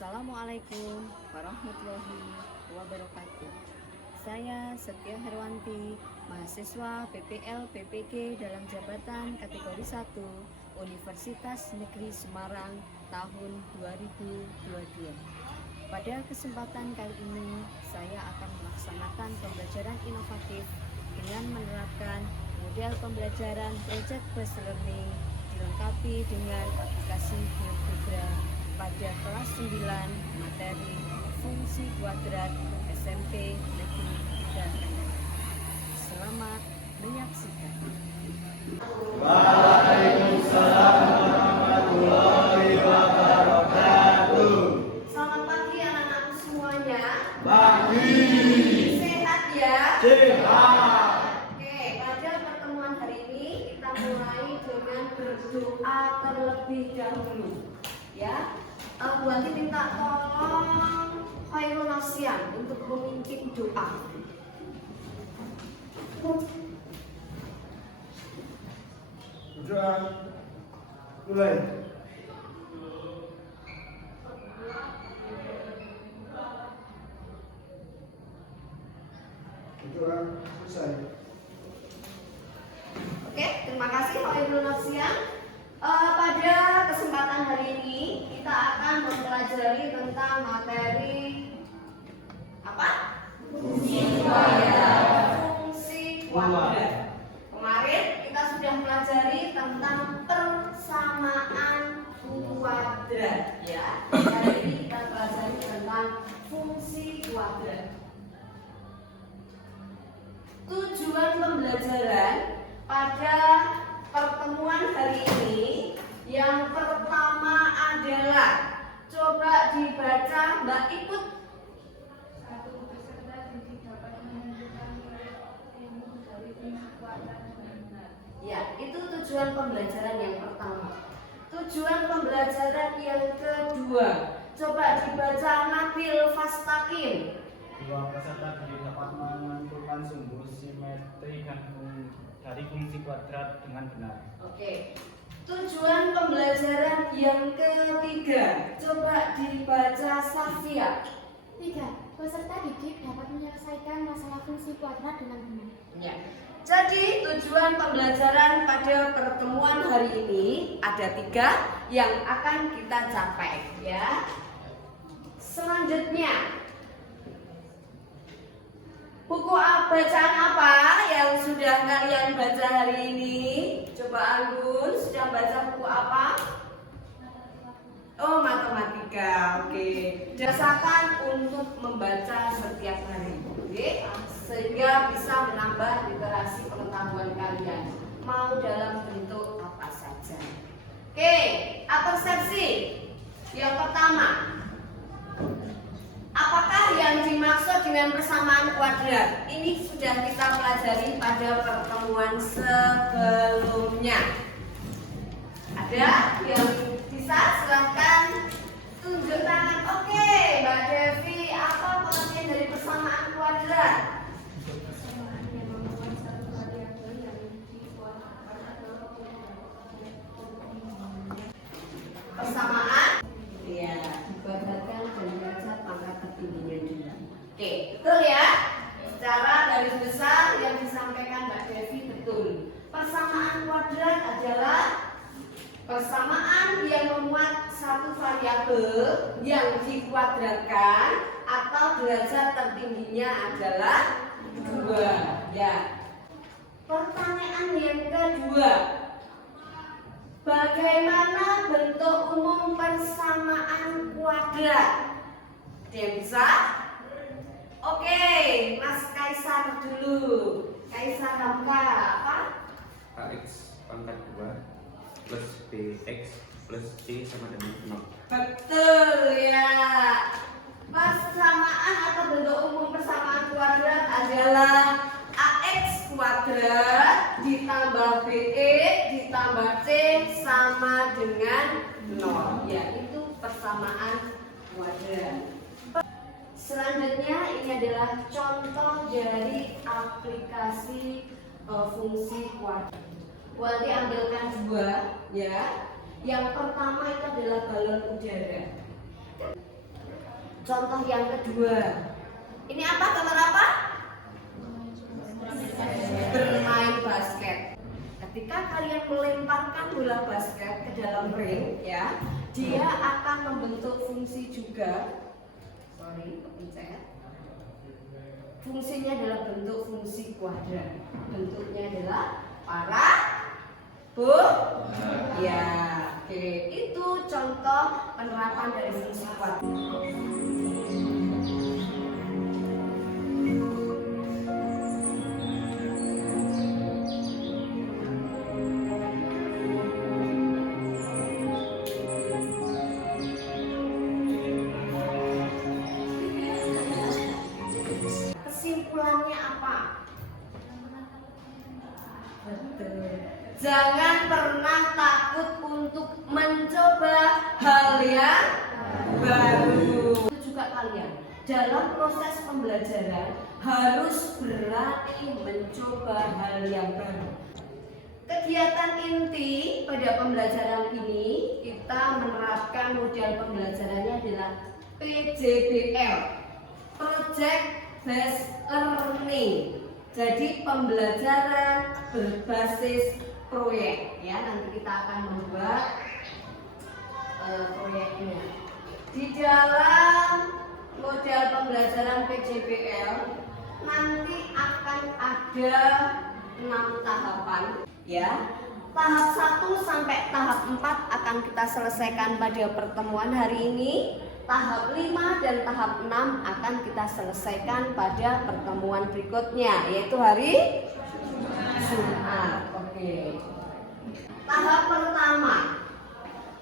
Assalamualaikum warahmatullahi wabarakatuh. Saya Setia Herwanti, mahasiswa PPL PPG dalam jabatan kategori 1 Universitas Negeri Semarang tahun 2022. Pada kesempatan kali ini, saya akan melaksanakan pembelajaran inovatif dengan menerapkan model pembelajaran Project Based Learning dilengkapi dengan aplikasi GeoGebra pada kelas 9 materi fungsi kuadrat SMP Negeri 3. Selamat menyaksikan. Waalaikumsalam warahmatullahi wabarakatuh. Selamat pagi anak-anakku semuanya. Pagi. Sehat ya? Sehat. Oke, pada pertemuan hari ini kita mulai dengan berdoa terlebih dahulu. Ya, Bu Ati minta tolong Khairul Nafsian untuk memimpin doa. Doa mulai. Doa selesai. Oke, terima kasih Khairul Nafsian. Pada kesempatan hari ini kita akan mempelajari tentang materi apa? Fungsi kuadrat. Kemarin kita sudah pelajari tentang persamaan kuadrat, ya. Hari ini kita pelajari tentang fungsi kuadrat. Tujuan pembelajaran pada pertemuan hari ini yang pertama adalah, coba dibaca Mbak Ikut. Satu peserta didik dapat menentukan ilmu dari fungsi kuadrat dengan benar. Ya, itu tujuan pembelajaran yang pertama. Tujuan pembelajaran yang kedua, coba dibaca Nabil Fastakin. Dua peserta didik dapat menentukan sumbu simetri dari fungsi kuadrat dengan benar. Oke. Tujuan pembelajaran yang ketiga, coba dibaca Safia. 3. Peserta didik dapat menyelesaikan masalah fungsi kuadrat dengan benar. Ya. Jadi tujuan pembelajaran pada pertemuan hari ini ada 3 yang akan kita capai, ya. Selanjutnya, buku bacaan apa yang sudah kalian baca hari ini? Coba Anggun, sudah baca buku apa? Oh, matematika. Oke. Biasakan untuk membaca setiap hari. Oke? Sehingga bisa menambah literasi pengetahuan kalian. Mau dalam bentuk apa saja. Oke, persepsi. Yang pertama, apakah yang dimaksud dengan persamaan kuadrat? Ini sudah kita pelajari pada pertemuan sebelumnya. Ada yang bisa? Silahkan tunjuk tangan. Oke, Mbak Devi, apa pengertian dari persamaan kuadrat? Persamaan yang membuat satu variabel yang dikuadratkan adalah Persamaan? Iya, dikuadratkan dan derajat pangkat tertingginya dia. Oke, betul ya? Secara garis besar yang disampaikan Mbak Devi betul. Persamaan kuadrat adalah persamaan yang memuat satu variabel yang dikuadratkan atau derajat tertingginya adalah 2. Ya. Pertanyaan yang kedua, bagaimana bentuk umum persamaan kuadrat? Ada yang bisa? Oke, Mas Kaisar dulu. Kaisar Hamka, apa? AX pangkat 2 plus BX plus C sama dengan 0. Betul ya. Persamaan atau bentuk umum persamaan kuadrat adalah AX kuadrat ditambah BX ditambah C sama dengan 0. Ya, itu persamaan kuadrat. Selanjutnya ini adalah contoh dari aplikasi fungsi kuadrat. Buat ambilkan 2 ya. Yang pertama itu adalah balon udara. Contoh yang kedua. Ini apa? Gambar apa? Bermain basket. Ketika kalian melemparkan bola basket ke dalam ring, ya, dia akan membentuk fungsi juga. Sorry, kepencet. Fungsinya adalah bentuk fungsi kuadrat. Bentuknya adalah ya, oke. Itu contoh penerapan dari fungsi kuadrat. Kesimpulannya apa? Betul. Jangan pernah takut untuk mencoba hal yang baru. Itu juga kalian dalam proses pembelajaran harus berani mencoba hal yang baru. Kegiatan inti pada pembelajaran ini kita menerapkan model pembelajarannya adalah PJBL, Project Based Learning. Jadi pembelajaran berbasis proyek, ya. Nanti kita akan membuat proyeknya. Di dalam model pembelajaran PJBL nanti akan ada 6 tahapan, ya. Tahap 1 sampai tahap 4 akan kita selesaikan pada pertemuan hari ini. Tahap 5 dan tahap 6 akan kita selesaikan pada pertemuan berikutnya, yaitu hari Jumat. Oke. Tahap pertama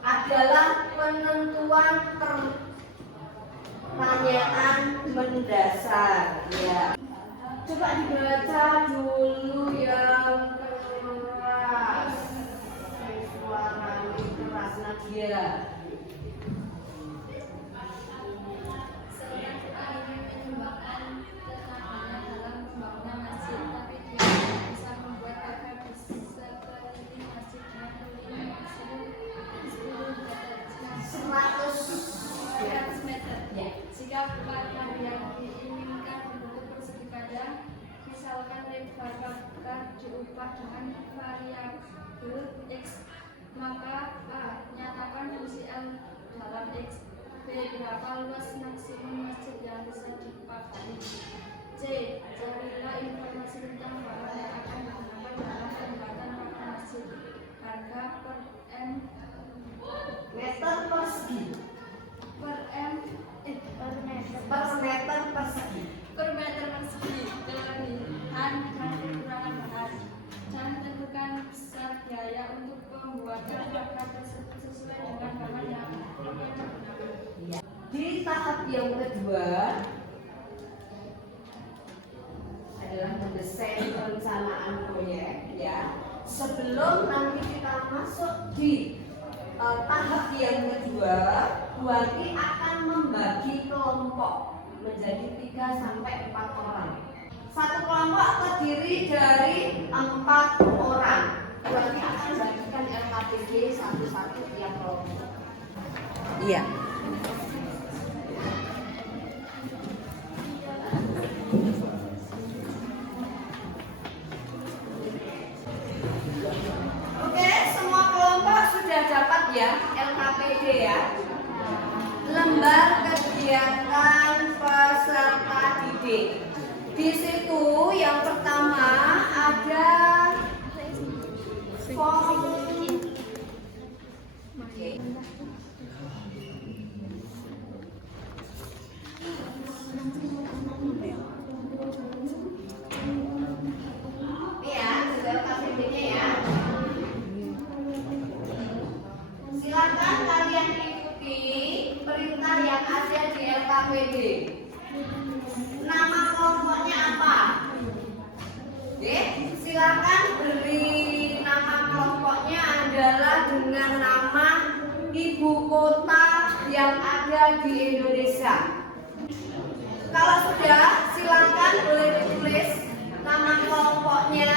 adalah penentuan pertanyaan mendasar, ya. Coba dibaca dulu yang keras. Suara keras, Nadia. Jika bahan yang diinginkan bentuk persegi panjang, misalkan lebar bakar diubah dengan variabel x, maka A. Nyatakan fungsi L dalam x. B. Berapa luas maksimum masjid yang bisa dipakai. C. Carilah informasi tentang barang yang akan digunakan dalam pembuatan pakan masjid. Harga per m Meter persegi. per m Per meter persegi. kelebihan dan kekurangan bahan, dan tentukan besar biaya untuk pembuatan pakan tersebut sesuai dengan bahan yang akan digunakan. Di tahap yang kedua adalah mendesain perencanaan proyek, ya. Sebelum nanti kita masuk di tahap yang kedua, Bu Andi akan membagi kelompok menjadi 3 sampai 4 orang. Satu kelompok terdiri dari 4 orang. Bu Andi akan bagikan LKPD satu-satu tiap kelompok. Iya. Oke, semua kelompok sudah dapat ya LKPD ya. Lembar kegiatan peserta didik. Di situ yang pertama ada form. Oke. Ini ya, sudah LKPD-nya ya. Silakan kalian ikuti perintah yang ada di LKPD. Nama kelompoknya apa? Oke, silakan beri nama kelompoknya adalah dengan nama ibu kota yang ada di Indonesia. Kalau sudah, silakan boleh ditulis nama kelompoknya,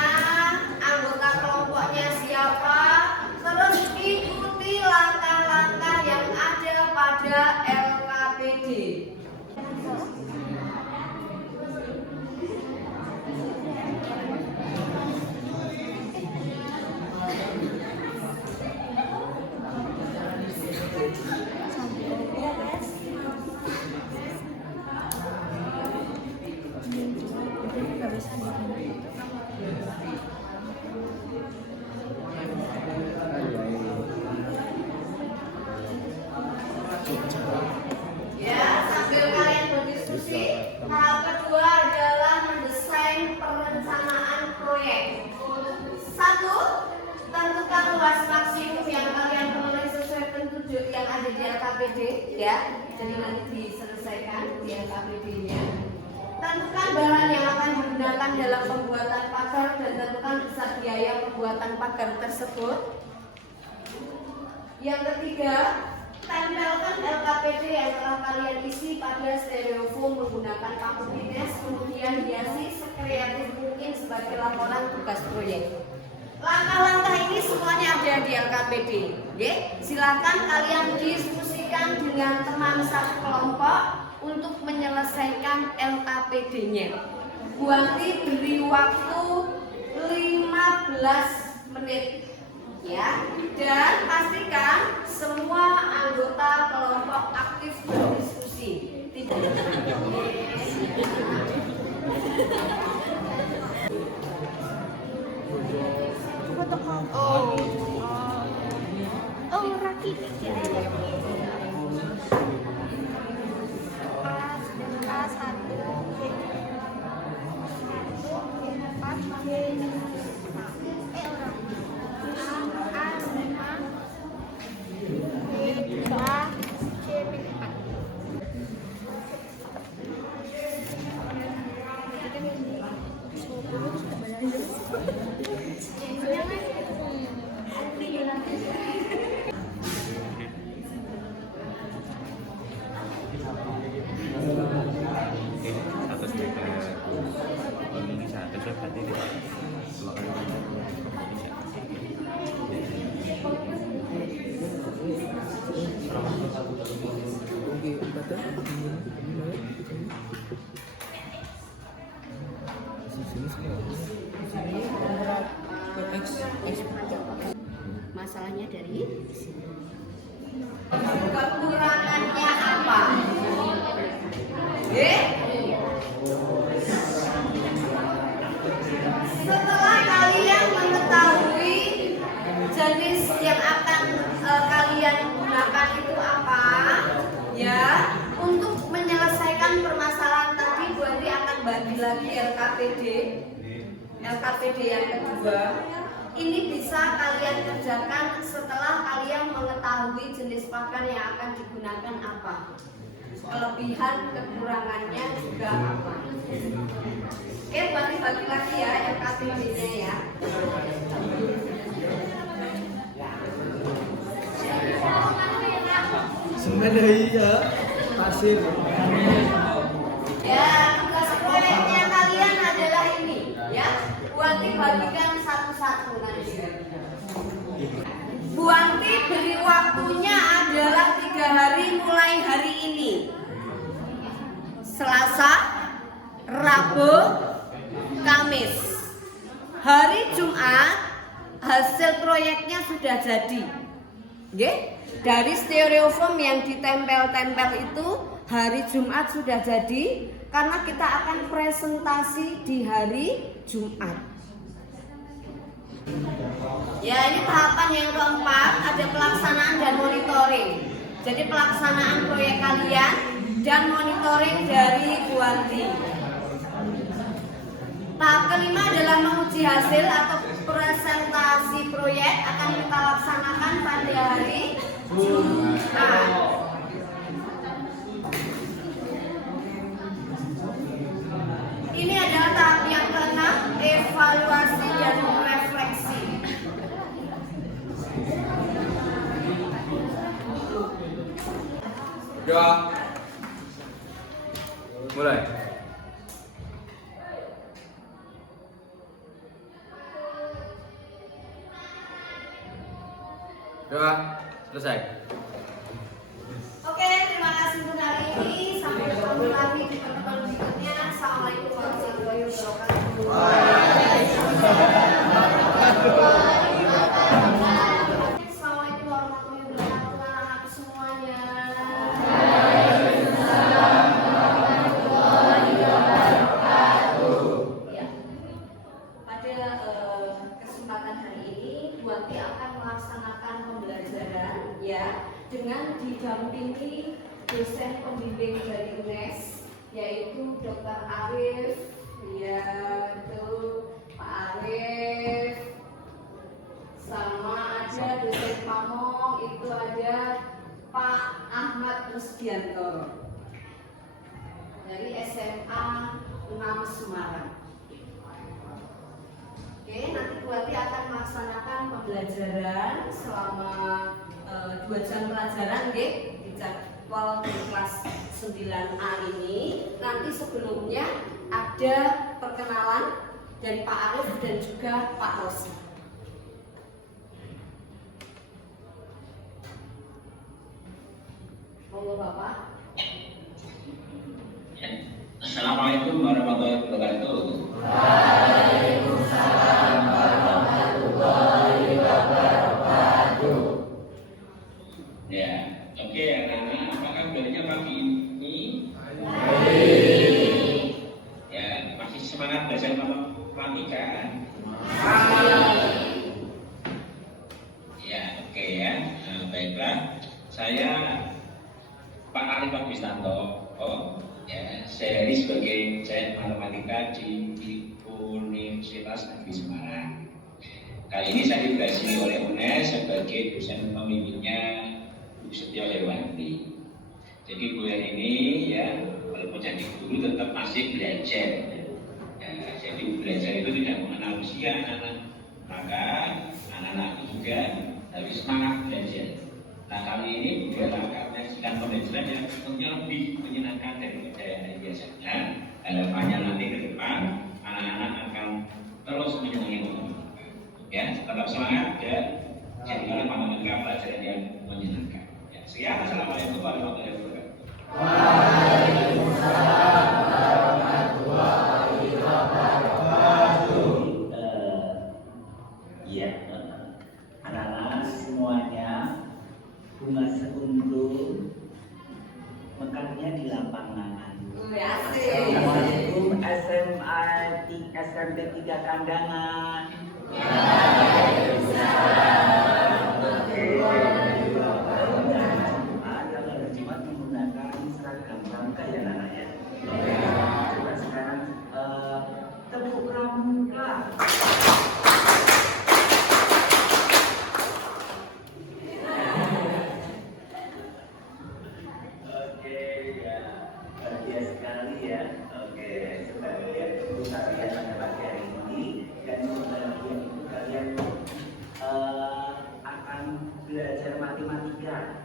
anggota kelompoknya siapa, terus ikuti langkah-langkah yang ada pada LKPD. Ya, sambil kalian berdiskusi, tahap kedua adalah mendesain perencanaan proyek. 1. Tentukan luas maksimum yang kalian peroleh sesuai petunjuk yang ada di LKPD, ya. Jadi nanti diselesaikan di LKPD-nya. Tentukan bahan yang akan digunakan dalam pembuatan pagar dan tentukan besar biaya pembuatan pagar tersebut. Yang ketiga, tempelkan LKPD yang telah kalian isi pada stereofoam menggunakan paku finish, kemudian hiasi sekreatif mungkin sebagai laporan tugas proyek. Langkah-langkah ini semuanya ada di LKPD. Silakan kalian diskusikan dengan teman satu kelompok untuk menyelesaikan LKPD-nya. Buanti beri waktu 15 menit. Ya, dan pastikan semua anggota kelompok aktif berdiskusi. Raki. Satu sebagai ini satu berarti dua kali Masalahnya dari sini. Kekurangannya apa? Setelah kalian mengetahui jenis yang akan kalian gunakan itu apa, ya, untuk menyelesaikan permasalahan tadi berarti akan bagi lagi LKPD yang kedua. Ini bisa kalian kerjakan setelah kalian mengetahui jenis pagar yang akan digunakan apa, kelebihan kekurangannya juga apa. Oke, berarti bagi lagi ya LKPD-nya ya. Semen ya, pasir. Ya, tugas proyeknya kalian adalah ini, ya. Buanti bagikan satu-satu nanti. Buanti beri waktunya adalah 3 hari mulai hari ini. Selasa, Rabu, Kamis. Hari Jumat hasil proyeknya sudah jadi. Oke? Dari stereofoam yang ditempel-tempel itu hari Jumat sudah jadi karena kita akan presentasi di hari Jumat. Ya, ini tahapan yang keempat, ada pelaksanaan dan monitoring. Jadi pelaksanaan proyek kalian dan monitoring dari Buanti. Tahap kelima adalah menguji hasil atau presentasi proyek akan kita laksanakan pada hari Jumat. Ini adalah tahap yang keenam, evaluasi dan refleksi. Ya. Mulai. Ya, selesai. Oke, terima kasih untuk hari ini. Sampai ketemu dosen pembimbing dari UNES, yaitu Dr. Arif, ya itu Pak Arif, sama ada dosen pamong itu ada Pak Ahmad Rusdianto dari SMA 6 Semarang. Oke, nanti Bu Ati akan melaksanakan pembelajaran selama 2 jam pelajaran di jadwal di kelas 9A ini. Nanti sebelumnya ada perkenalan dari Pak Arif dan juga Pak Rosi. Monggo Bapak. Assalamualaikum warahmatullahi wabarakatuh. Waalaikumsalam warahmatullahi wabarakatuh. Ya, oke anak-anak, apakah belajarnya pagi ini? Ya, masih semangat belajar matematika? Ya, oke ya. Nah, baiklah, saya Pak Arif Agustinanto. Ya, saya ini sebagai dosen matematika di Universitas Negeri Semarang. Kali ini saya diberi oleh UNES sebagai dosen pembimbingnya Bu Setio Herwanti. Jadi bulan ini ya, walaupun jadi guru tetap masih belajar. Ya, jadi belajar itu tidak mengenal usia anak-anak, maka anak-anak juga harus semangat belajar. Nah kali ini juga akan menyaksikan pembelajaran yang tentunya lebih menyenangkan daripada yang biasanya. Harapannya nanti ke depan anak-anak akan terus menyenangi matematika. Ya, tetap semangat dan jadikan matematika pelajaran yang menyenangkan. Ya, sekian. Assalamualaikum warahmatullahi wabarakatuh. Waalaikumsalam warahmatullahi wabarakatuh. Ya, anak-anak semuanya, bunga seuntul mekarnya di lapangan. Assalamualaikum SMA SMP 3 Kandangan. Ada Jumat menggunakan seragam bangka ya anak-anaknya. Coba sekarang tepuk pramuka. Belajar matematika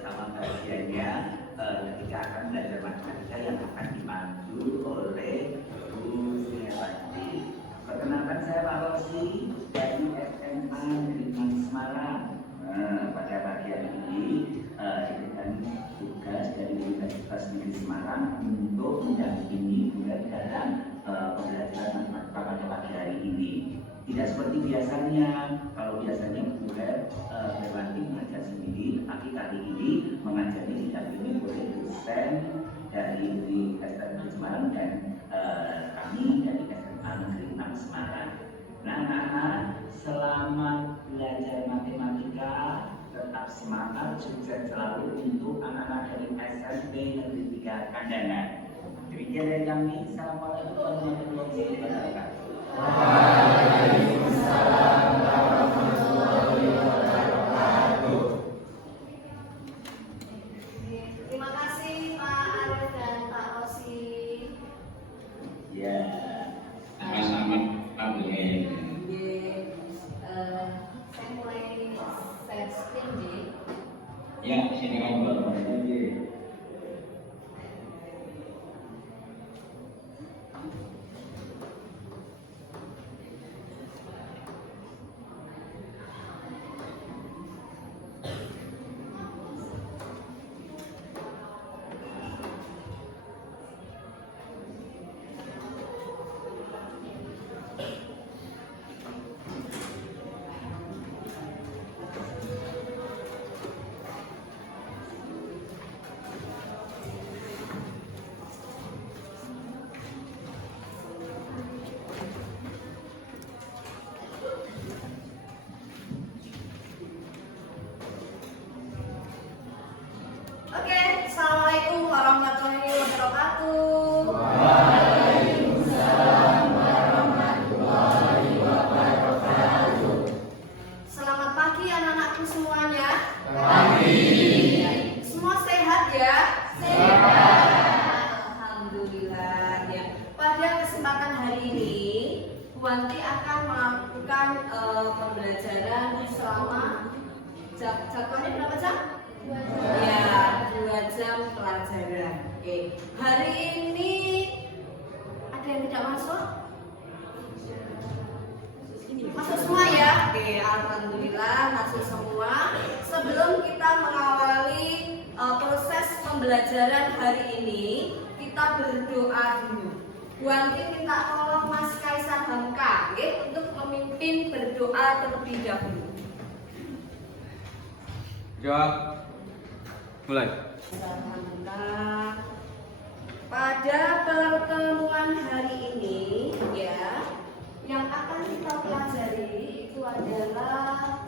sama kajiannya ketika akan belajar matematika yang akan dipandu oleh Bu Suliawati. Perkenalkan saya Pak Rosi dari SMA Negeri 6 Semarang. Pada bagian ini diberikan tugas dari Universitas Negeri Semarang untuk mendampingi mulai dalam pembelajaran matematika pada pagi hari ini. Tidak seperti biasanya, kalau biasanya Bu Herwanti mengajar sendiri, tapi kali ini mengajarnya didampingi oleh dosen dari Universitas Negeri Semarang dan kami dari SMA Negeri 6 Semarang. Nah anak-anak, selamat belajar matematika, tetap semangat, sukses selalu untuk anak-anak dari SMP Negeri 3 Kandangan. Demikian dari kami, assalamualaikum warahmatullahi wabarakatuh. Waalaikumsalam warahmatullahi wabarakatuh. Terima kasih Pak Arif dan Pak Rosi. Ya, Sama-sama Pak Bule. Saya mulai share screen Ya, silakan Pak. wabarakatuh. Selamat pagi anak-anakku semuanya. Semua sehat ya? Alhamdulillah ya. Pada kesempatan hari ini, Bu Wanti akan melakukan pembelajaran selama jadwalnya berapa jam? Ya, 2 jam pelajaran. Oke. Hari ini ada yang tidak masuk? Masuk semua ya? Oke, alhamdulillah masuk semua. Sebelum kita mengawali proses pembelajaran hari ini, kita berdoa dulu. Bu Wanti minta tolong Mas Kaisar Hamka untuk memimpin berdoa terlebih dahulu. Jawab. Mulai. Alhamdulillah. Pada pertemuan hari ini ya, yang akan kita pelajari itu adalah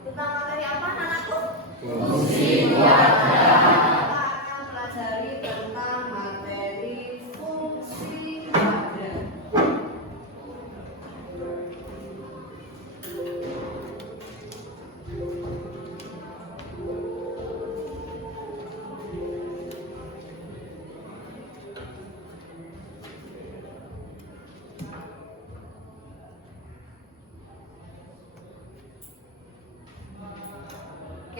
tentang materi apa anakku? Fungsi kuadrat. Kita akan pelajari tentang materi fungsi kuadrat.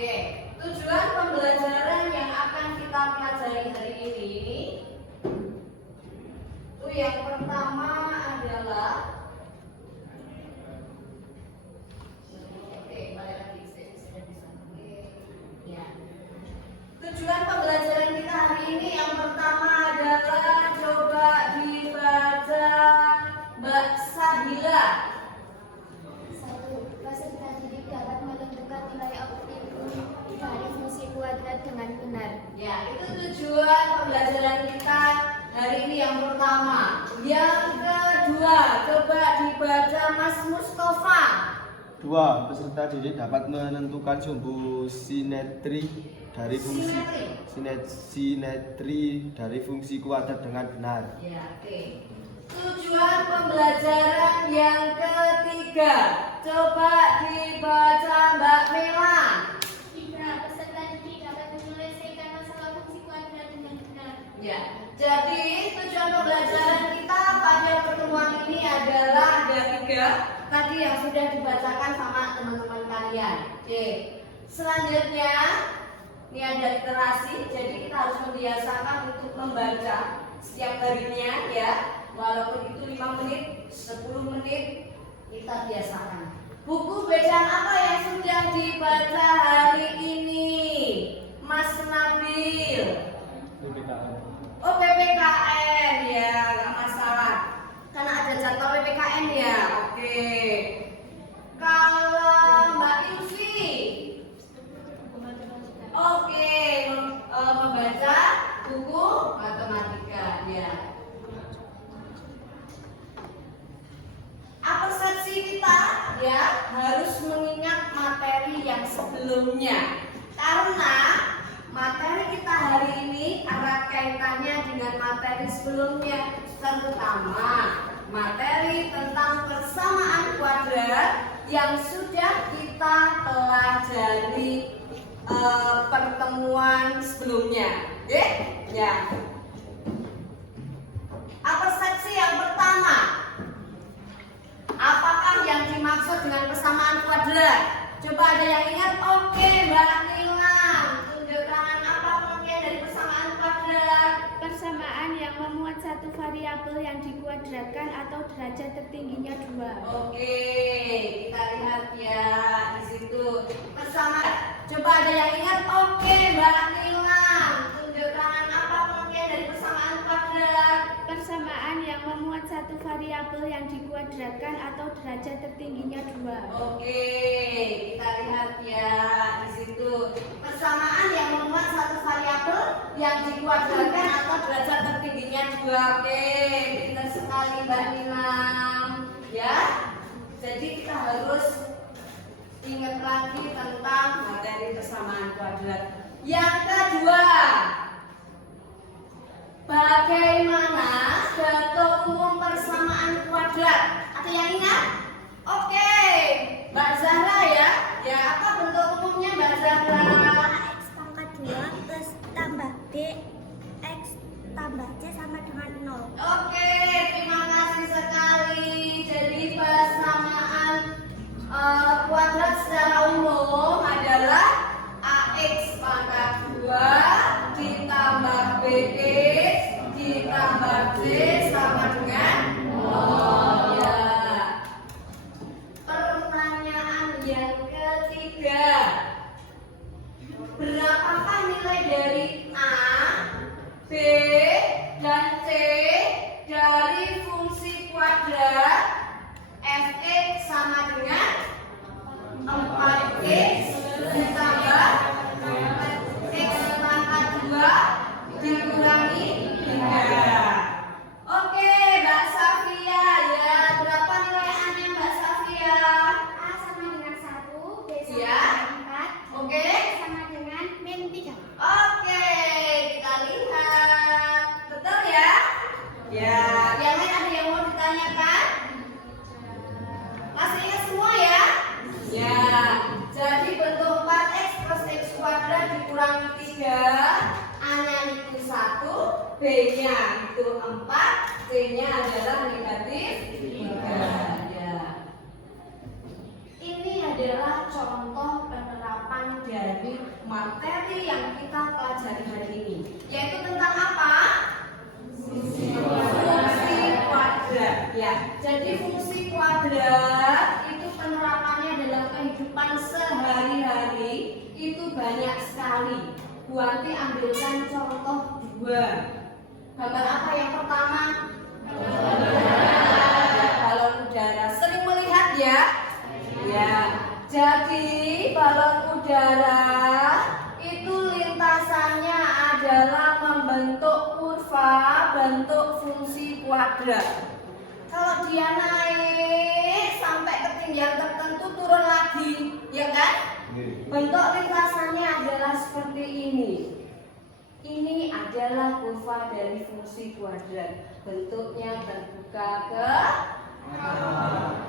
Oke, tujuan pembelajaran yang akan kita pelajari hari ini itu yang pertama adalah balik lagi sudah bisa. Ya. Tujuan pembelajaran kita hari ini yang pertama adalah coba dibaca Mbak Sahila. 1. Peserta didik dapat menentukan nilai optimum dari fungsi kuadrat dengan benar. Ya, itu tujuan pembelajaran kita hari ini yang pertama. Yang kedua, coba dibaca Mas Mustafa. 2. Peserta didik dapat menentukan sumbu sinetri dari fungsi sinetri dari fungsi kuadrat dengan benar. Ya, oke. Tujuan pembelajaran yang ketiga, coba dibaca Mbak Mela. 3. Peserta didik dapat menyelesaikan masalah fungsi kuadrat dengan benar. Ya, jadi tujuan pembelajaran kita pada pertemuan ini adalah ada 3 tadi yang sudah dibacakan sama teman-teman kalian. Oke. Selanjutnya ini ada literasi, jadi kita harus membiasakan untuk membaca setiap harinya ya. Walaupun itu 5 menit, 10 menit kita biasakan. Buku bacaan apa yang sudah dibaca hari ini? Mas Nabil. Oh, PPKN ya, nggak masalah. Karena ada jadwal PPKN ya. Oke. Kalau Mbak Ilvi, oke, membaca buku matematika ya. Persepsi kita ya harus mengingat materi yang sebelumnya, karena materi kita hari ini erat kaitannya dengan materi sebelumnya, terutama materi tentang persamaan kuadrat yang sudah kita pelajari pertemuan sebelumnya. Oke? Ya. Persepsi yang pertama, apakah yang dimaksud dengan persamaan kuadrat? Coba ada yang ingat? Oke, Mbak Nilang, tunjukkan apa pengertian dari persamaan kuadrat? Persamaan yang memuat satu variabel yang dikuadratkan atau derajat tertingginya 2. Oke, kita lihat ya di situ. Persamaan. Coba ada yang ingat? Oke, Mbak Nilang, tunjukkan apa pengertian dari persamaan kuadrat? Persamaan yang memuat satu variabel yang dikuadratkan atau derajat tertingginya 2. Oke, kita lihat ya di kuadratkan atau derajat tertingginya 2. Oke, pintar sekali Mbak Nilam. Ya, jadi kita harus ingat lagi tentang materi persamaan kuadrat. Yang kedua, bagaimana bentuk umum persamaan kuadrat? Ada yang ingat? Oke, Mbak Zahra ya. Ya, apa bentuk umumnya Mbak Zahra? X pangkat 2 plus tambah B X tambah C sama dengan 0. Oke, terima kasih sekali. Jadi persamaan kuadrat secara umum adalah AX pangkat 2 ditambah BX ditambah C sama dengan 0. Ya. Pertanyaan yang ketiga, berapakah nilai dari A, B, dan C dari fungsi kuadrat fx sama dengan 4x ditambah x pangkat 2 dikurangi 3. Oke, Mbak Safia ya, berapa nilai A-nya Mbak Safia? A sama dengan 1, B sama Ya. dengan 4, Oke. C sama dengan min 3. Oke, kita lihat. Betul ya? Ya, yang lain ada yang mau ditanyakan? Masih ingat semua ya? Ya, jadi bentuk 4x plus x kuadrat dikurangi 3, A-nya itu 1, B-nya itu 4, C-nya adalah negatif 3. Ya. Ini adalah contoh penerapan dari materi yang kita pelajari hari ini, yaitu tentang apa? Fungsi kuadrat. Ya, jadi fungsi kuadrat itu penerapannya dalam kehidupan sehari-hari itu banyak sekali. Bu Anti ambilkan contoh 2. Gambar apa yang pertama? Balon udara. Sering melihat ya? Ya. Jadi balon udara itu lintasannya adalah membentuk kurva bentuk fungsi kuadrat. Kalau dia naik sampai ketinggian tertentu turun lagi, ya kan? Bentuk lintasannya adalah seperti ini. Ini adalah kurva dari fungsi kuadrat. Bentuknya terbuka ke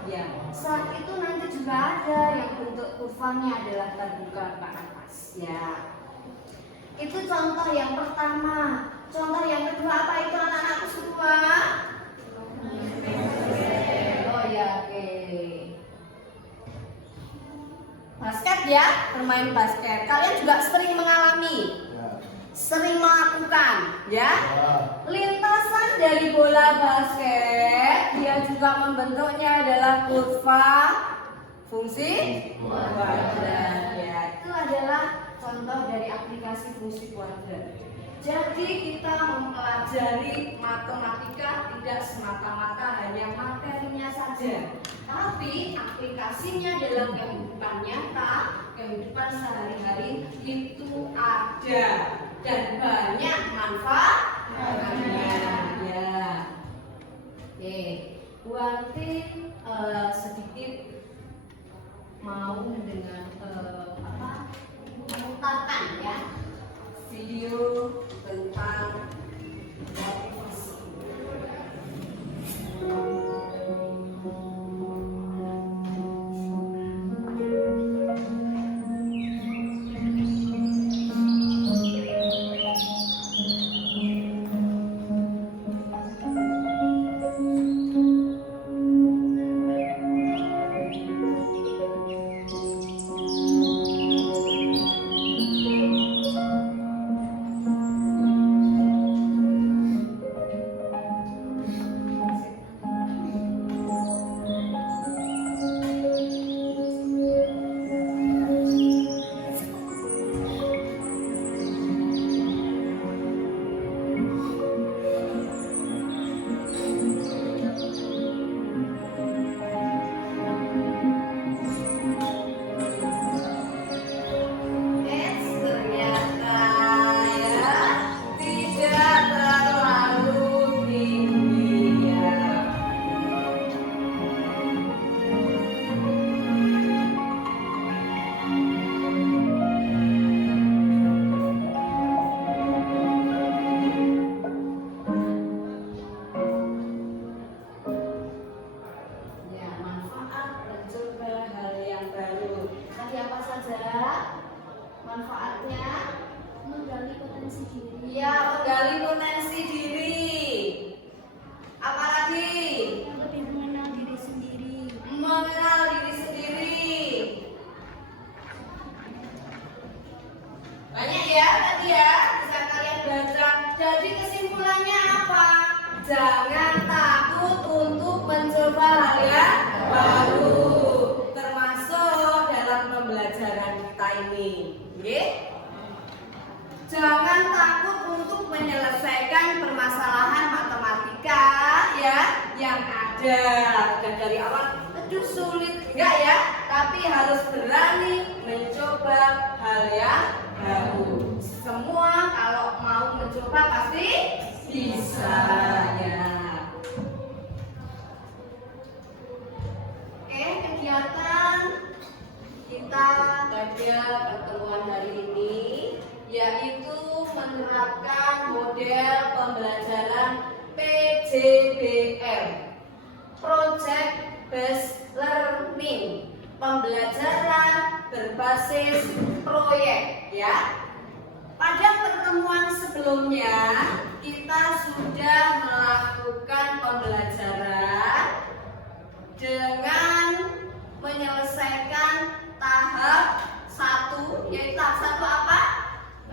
ya. Saat itu nanti juga ada yang bentuk kurvanya adalah terbuka ke atas ya. Itu contoh yang pertama. Contoh yang kedua apa itu anak-anakku semua? Oh ya, oke. Basket ya, bermain basket. Kalian juga sering mengalami, sering melakukan ya. Lintasan dari bola basket dia juga membentuknya adalah kurva fungsi kuadrat ya. Itu adalah contoh dari aplikasi fungsi kuadrat. Jadi kita mempelajari matematika tidak semata-mata hanya materinya saja, tapi aplikasinya dalam kehidupan nyata, kehidupan sehari-hari itu ada dan banyak manfaatnya. Ya, oke. Bu Anti sedikit mau dengan memutarkan ya video tentang motivasi. Jangan takut untuk mencoba hal yang baru, termasuk dalam pembelajaran kita ini. Oke? Jangan takut untuk menyelesaikan permasalahan matematika ya yang ada. Dan dari awal, aduh sulit enggak ya? Tapi harus berani mencoba hal yang baru. Semua kalau mau mencoba pasti bisa ya. Oke, kegiatan kita pada pertemuan hari ini yaitu menerapkan model pembelajaran PJBL, Project Based Learning, pembelajaran berbasis proyek ya. Pada pertemuan sebelumnya kita sudah melakukan pembelajaran dengan menyelesaikan tahap 1, yaitu tahap 1 apa?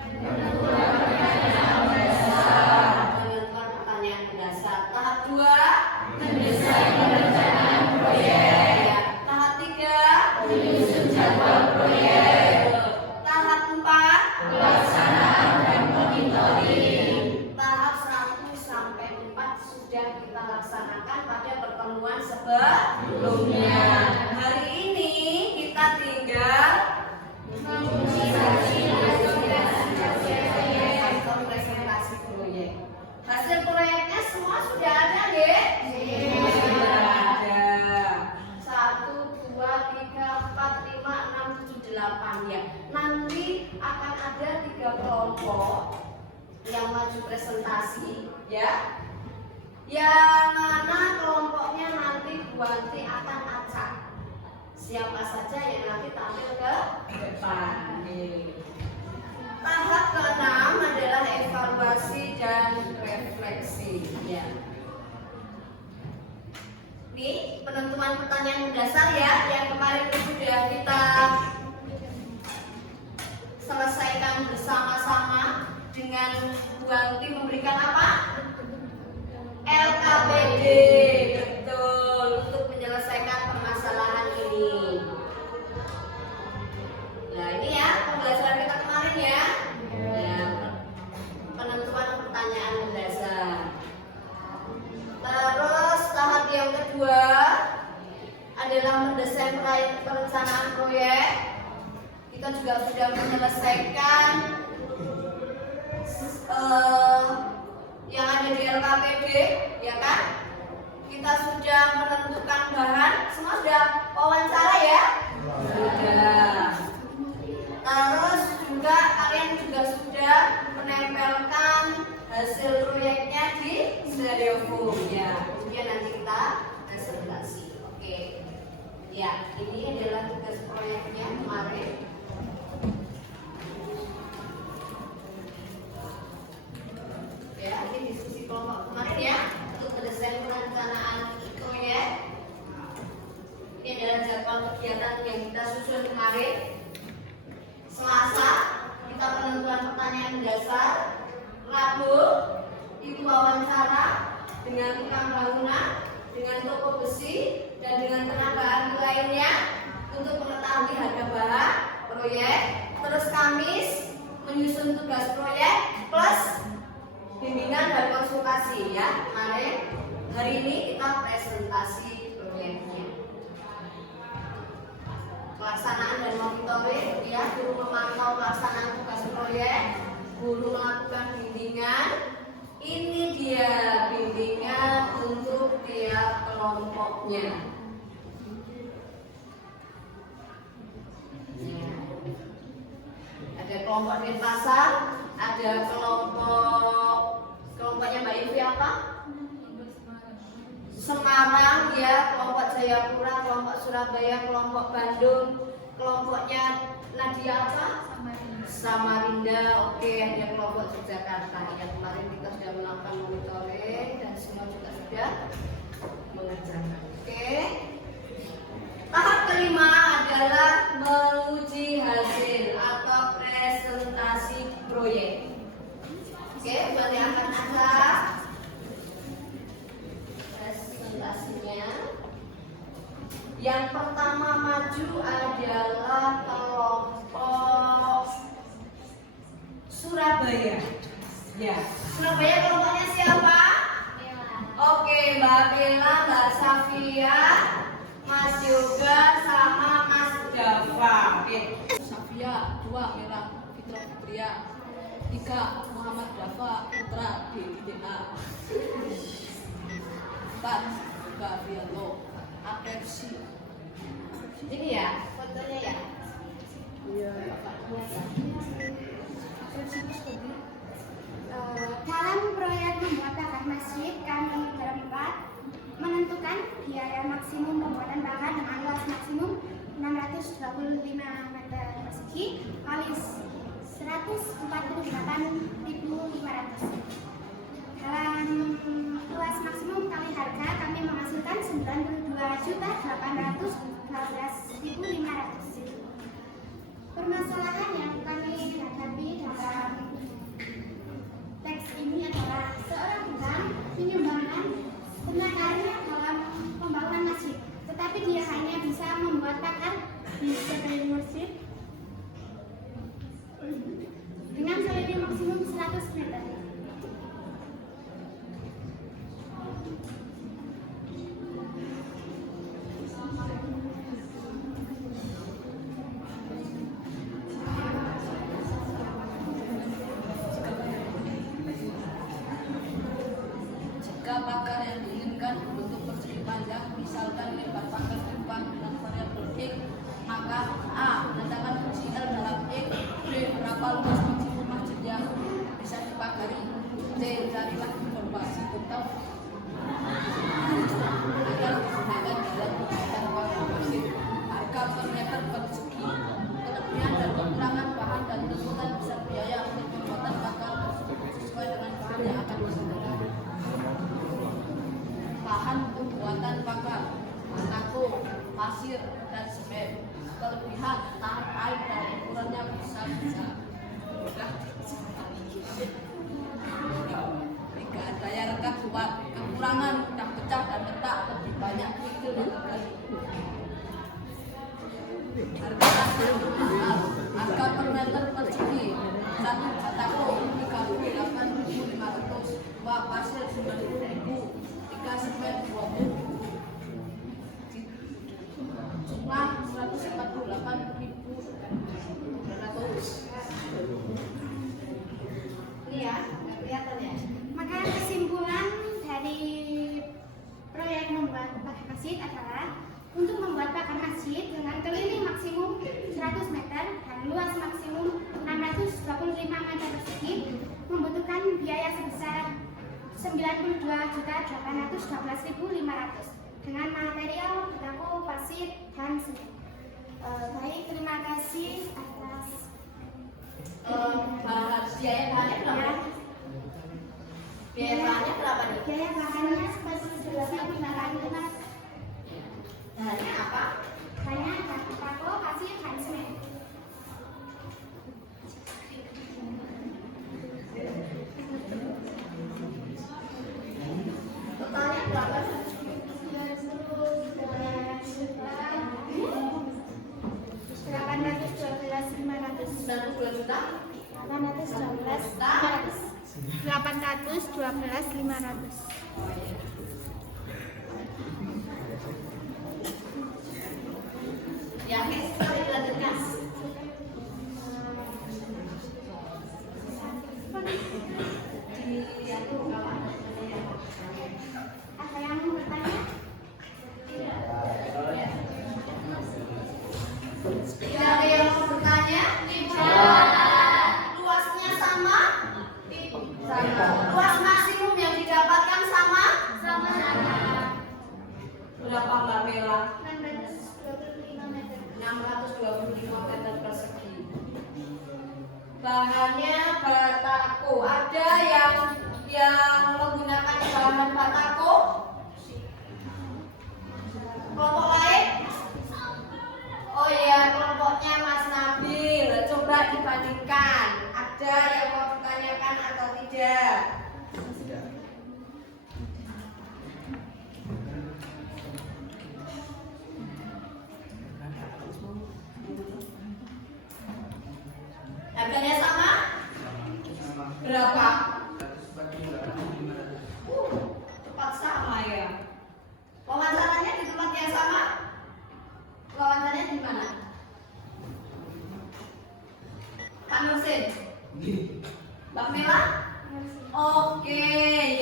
Menentukan pertanyaan mendasar. Tahap 2 mendesain perencanaan proyek. Ya. Tahap 3 menyusun jadwal proyek. Tahap 4 pelaksanaan dan monitoring. Tahap 1 sampai 4 sudah kita laksanakan pada pertemuan sebelumnya. Hari ini kita tinggal presentasi proyek. Hasil proyeknya semua sudah ada, nggih? Sudah ada. 1, 2, 3, 4, 5, 6, 7, 8 ya. Nanti akan ada 3 kelompok yang maju presentasi ya. Yang mana kelompoknya nanti Bu Anti akan acak. Siapa saja yang nanti tampil ke depan. Tahap ke-6 adalah evaluasi dan refleksi ya. Ini penentuan pertanyaan mendasar ya, yang kemarin sudah kita selesaikan bersama-sama dengan Bu Anti memberikan apa? LKPD, betul, untuk menyelesaikan permasalahan ini. Nah ini ya pembelajaran kita kemarin ya, penentuan pertanyaan mendasar. Terus tahap yang kedua adalah mendesain perencanaan proyek. Kita juga sudah menyelesaikan yang ada di LKPD, ya kan? Kita sudah menentukan bahan, semua sudah wawancara ya? Sudah. Terus juga kalian juga sudah menempelkan hasil proyeknya di stereofoam ya. Kemudian nanti kita presentasi. Oke. Ya, ini adalah tugas proyeknya kemarin. Ya, ini diskusi kelompok kemarin ya untuk mendesain perencanaan proyek. Ini adalah jadwal kegiatan yang kita susun kemarin. Selasa kita penentuan pertanyaan mendasar. Rabu itu wawancara dengan tukang bangunan, dengan toko besi, dan dengan tenaga ahli lainnya untuk mengetahui harga bahan proyek. Terus Kamis menyusun tugas proyek plus bimbingan dan konsultasi ya. Kemarin, hari ini kita presentasi proyeknya. Pelaksanaan dan monitoring ya, guru memantau pelaksanaan tugas proyek, guru melakukan bimbingan. Ini dia bimbingan untuk tiap kelompoknya. Ya. Ada kelompok Denpasar, ada kelompoknya Mbak Ivi apa? Semarang ya, kelompok Jayapura, kelompok Surabaya, kelompok Bandung, kelompoknya Nadia apa? Samarinda. Oke, ada kelompok Yogyakarta ya. Kemarin kita sudah melakukan monitoring dan semua juga sudah mengerjakan. Oke. Tahap kelima adalah menguji hasil atau presentasi proyek. Oke, buat yang akan ada adalah kelompok Surabaya. Ya, Surabaya kelompoknya siapa? Oke, Mbak Bella, Mbak Safia, Mas Yoga, sama Mas Dava. Oke. Safia, 2 Merah Fitra Fitria, 3 Muhammad Dava Putra DIDA, 4 Gabrielo Apersi. Ini ya, fotonya ya. Dalam proyek membuat bakar masjid, kami berempat menentukan biaya maksimum pembuatan bakar dengan luas maksimum 625 meter persegi kali 148.500. Dalam luas maksimum kali harga, kami menghasilkan 92.812.500. Permasalahan yang kami hadapi dalam teks ini adalah seorang tukang menyumbangkan tenaganya dalam pembangunan masjid, tetapi dia hanya bisa membuat bakar di sekeliling masjid dengan keliling maksimum 100 meter. Jika bakar yang diinginkan berbentuk persegi panjang, misalkan lebar bakar pipa dengan variabel X, maka A. Menandakan fungsi L dalam X. B. Berapa luas maksimum masjid yang bisa dibakari. C. Carilah informasi tentang agar digunakan dalam pembuatan bakar masjid. Harga per meter persegi, kelebihan dan kekurangan bahan dan tentukan besar biaya untuk pembuatan bakar sesuai dengan bahan yang akan digunakan. Bahan pembuatan bakar, batako, pasir, dan semen. Kelebihan tahan air dan ukurannya bisa daya rekat kuat. Kekurangan mudah pecah dan retak, lebih banyak nikel dan tegali. Harga per meter persegi, 1 batako 38.500, 2 pasir 9.000, 3 semen 20, jumlah 148.200. Ini ya, nggak kelihatan ya. Maka kesimpulan dari proyek membuat bakar masjid adalah untuk membuat bakar masjid dengan keliling maksimum 100 meter dan luas maksimum 625 meter persegi membutuhkan biaya sebesar 92.812.500 dengan material batako, pasir, dan semen. Baik, terima kasih atas Biaya bahannya berapa? Biaya bahannya berapa nih? biaya bahannya seperti bahannya Bahannya apa? batako, pasir, dan semen. Totalnya berapa? 92 juta. 812.500. Ya, kita dilanjutkan. Ada yang bertanya? Tidak ada yang mau bertanya? Tidak. Luasnya sama? Sama. Luas maksimum yang didapatkan sama? Sama. Berapa Mbak Bella? 625 meter. 625 meter persegi. Bahannya batako. Ada yang menggunakan bahan batako? Kelompok lain? Oh iya, kelompoknya Mas Nabil. Coba dibandingkan. Ada yang mau ditanyakan atau tidak? Harganya sama? Berapa? Tepat sama ya. Wawancaranya di tempat yang sama? Wawancaranya di mana? Pak Nursin? Mbak Mela? Oke,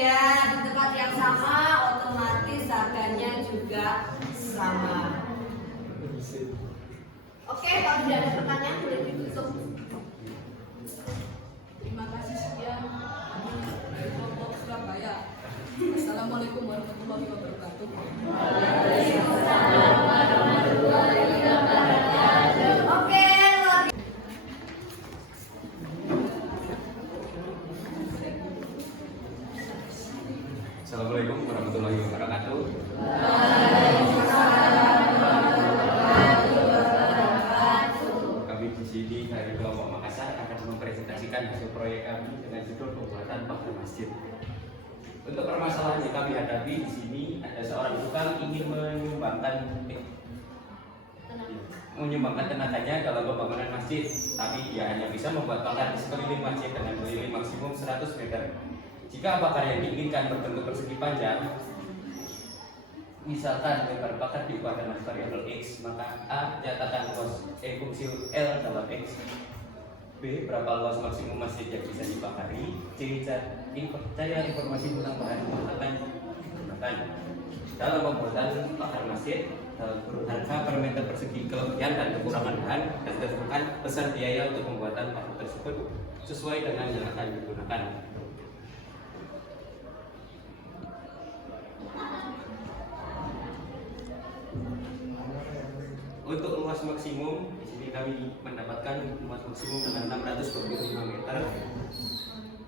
ya di tempat yang sama otomatis harganya juga sama. Oke, kalau tidak ada pertanyaan boleh ditutup. Terima kasih sekian dari kelompok Surabaya. Assalamualaikum warahmatullahi wabarakatuh. Oke, Assalamualaikum warahmatullahi wabarakatuh. Kami di sini dari kelompok Makassar akan mempresentasikan hasil proyek kami dengan judul pembuatan pagar masjid. Untuk permasalahan yang kami hadapi di sini, ada seorang tukang ingin menyumbangkan tenaganya dalam pembangunan masjid, tapi dia hanya bisa membuat pagar di sekeliling masjid dengan keliling maksimum 100 meter. Jika pagar yang diinginkan berbentuk persegi panjang, misalkan lebar pagar diubah dengan variabel x, maka A nyatakan luas fungsi L dalam x, B berapa luas maksimum masjid yang bisa dibakari, C cari informasi tentang bahan yang akan digunakan dalam pembuatan pagar masjid, harga per meter persegi, kelebihan dan kekurangan bahan, dan tentukan besar biaya untuk pembuatan pagar tersebut sesuai dengan yang akan digunakan. Untuk luas maksimum, di sini kami mendapatkan luas maksimum dengan 625 meter.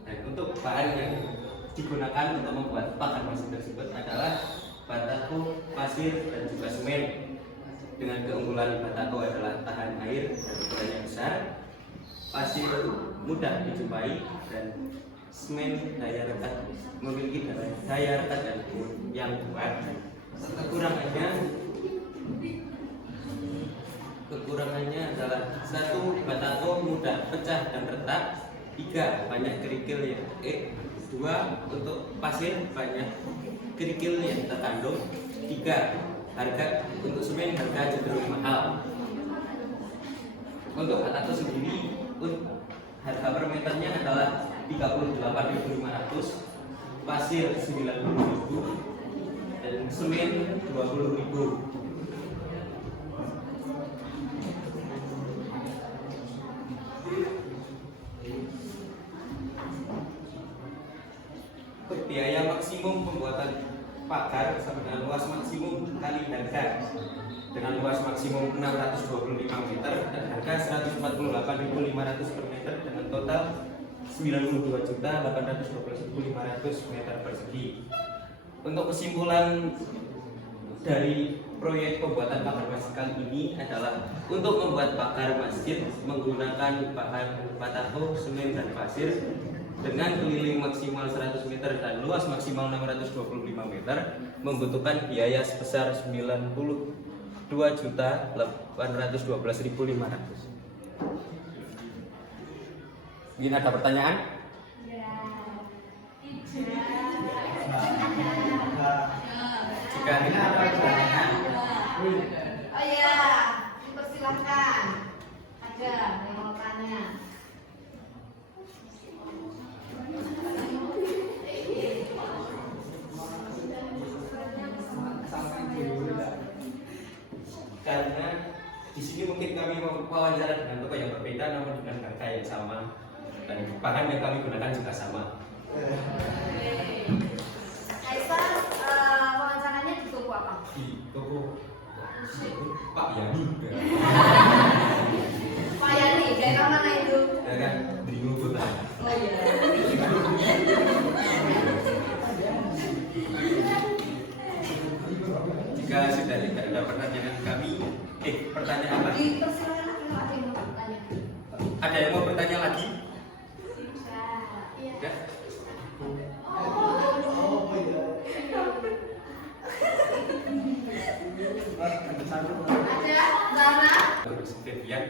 Dan untuk bahan yang digunakan untuk membuat pagar masjid tersebut adalah batako, pasir, dan juga semen. Dengan keunggulan batako adalah tahan air dan ukurannya besar, pasir mudah dijumpai, dan semen daya rekat memiliki daya rekat dan yang kuat. Kekurangannya adalah 1. Batako mudah pecah dan retak, 3. Banyak kerikil yang 2. Untuk pasir banyak kerikil yang terkandung, 3. Harga untuk semen harga cenderung mahal. Untuk batako sendiri harga per meternya adalah 38.500, pasir 90.000, dan semen 20.000. Biaya maksimum pembuatan pagar sama dengan luas maksimum kali harga, dengan luas maksimum 625 meter dan harga 148.500 per meter, dengan total 92.812.500 meter persegi. Untuk kesimpulan dari proyek pembuatan pagar masjid kali ini adalah untuk membuat pagar masjid menggunakan bahan batako, semen, dan pasir dengan keliling maksimal 100 meter dan luas maksimal 625 meter membutuhkan biaya sebesar 92.812.500. Mungkin ada pertanyaan? Jika tidak ada pertanyaan, oh ya, dipersilahkan. Ada yang mau tanya? karena di sini mungkin kami wawancara dengan toko yang berbeda namun dengan harga yang sama dan bahan yang kami gunakan juga sama. Kaisar, wawancaranya di toko apa? Di toko Pak Yani. Pak Yani, daerah mana itu? Daerah Dringu Kota. Oh iya. Jika sudah tidak ada pertanyaan kami, pertanyaan lagi. Dipersilakan kalau ada yang mau bertanya. Ada yang mau bertanya lagi? Ya. Ada, Zara? Terus, ya.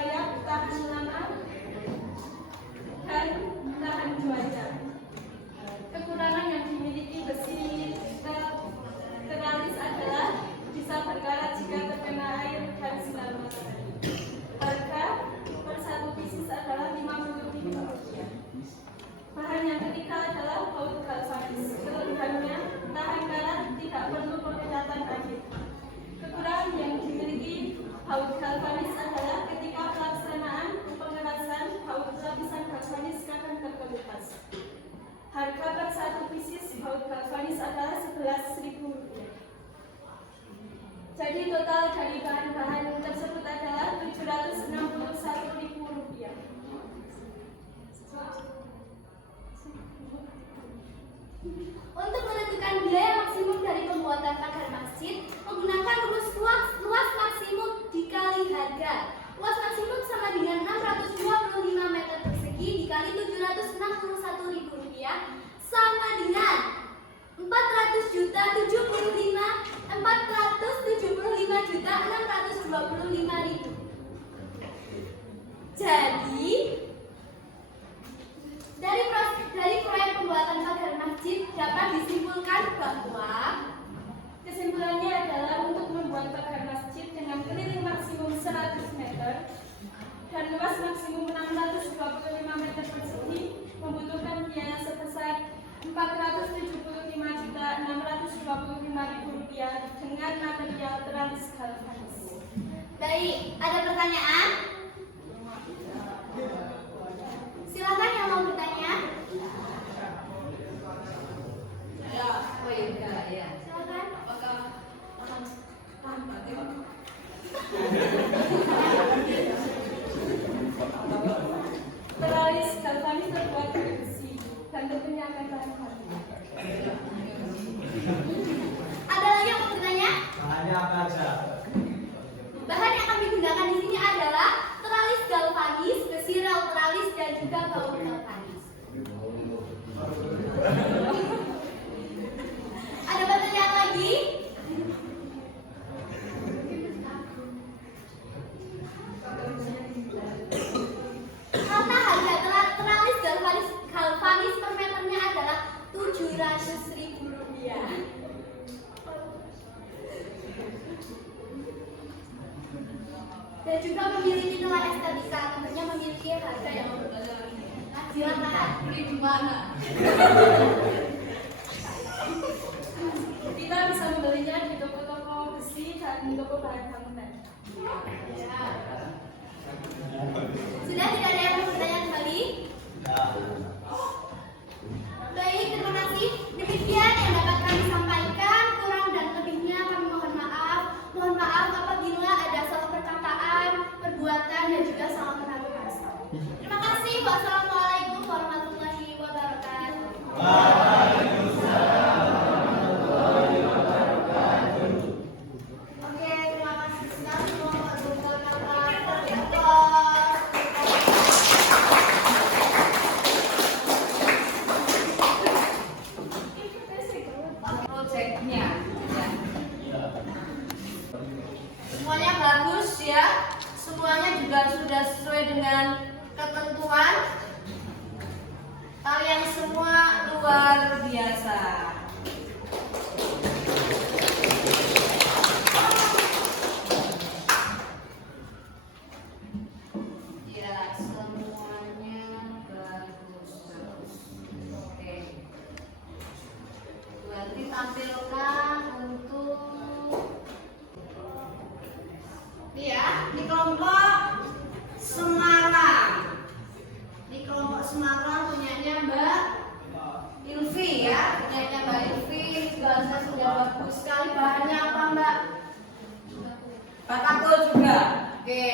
layak, tahan lama, dan tahan cuaca. Kekurangan yang dimiliki besi teralis adalah bisa berkarat jika terkena air dan sinar matahari. Harga per 1 pieces adalah Rp50.000. Bahan yang ketiga adalah baut galvanis. Kelebihannya tahan karat, tidak perlu pengecatan akhir. Kekurangan yang dimiliki baut galvanis adalah ketika pelaksanaan pengerasan baut lapisan galvanis akan terkelupas. Harga per 1 pieces baut galvanis adalah Rp11.000. Jadi total dari bahan-bahan tersebut adalah Rp761.000. Untuk menentukan biaya maksimum dari pembuatan pagar masjid, menggunakan rumus luas maksimum dikali harga. Luas maksimum sama dengan 625 meter persegi dikali Rp761.000 sama dengan 475.625.000. Jadi dari proyek pembuatan pagar masjid dapat disimpulkan bahwa Kesimpulannya adalah untuk membuat pagar masjid dengan keliling maksimum 100 meter dan luas maksimum 625 meter persegi membutuhkan biaya sebesar Rp475.625.000 dengan material teralis galvanis. baik, ada pertanyaan? Silakan yang mau bertanya. Ya, oh ya. Silakan. Apakah Teralis galvanis terbuat dari besi dan tentunya akan tahan lama. Ada lagi yang mau bertanya? Bahannya apa aja? Bahan yang kami gunakan di sini adalah teralis galvanis, besi rel teralis dan juga baut galvanis. Ada pertanyaan lagi? Karena harga teralis galvanis per meternya adalah Rp700.000. Dan juga memiliki nilai estetika, tentunya memiliki harga yang silakan. beli di mana? Kita bisa membelinya di toko-toko besi dan toko bahan bangunan. Sudah tidak ada yang mau bertanya kembali? Baik, terima kasih. Demikian yang dapat kami sampaikan. Kurang dan lebihnya kami mohon maaf. Mohon maaf apabila ada salah perkataan, perbuatan, dan juga salah penafsiran. Terima kasih. Wassalamualaikum warahmatullahi wabarakatuh. Oke, terima kasih sekali. Mohon Proyeknya ya. Semuanya bagus ya, semuanya juga sudah sesuai dengan ketentuan. Kalian semua luar biasa. Ya, semuanya bagus. Oke. Berarti tampilkan untuk ya di kelompok Semarang. Di kelompok Semarang punyanya Mbak Ilvi ya, punyanya Mbak Ilvi. Bahasa sudah bagus sekali. Bahannya apa Mbak? Batako juga. Oke.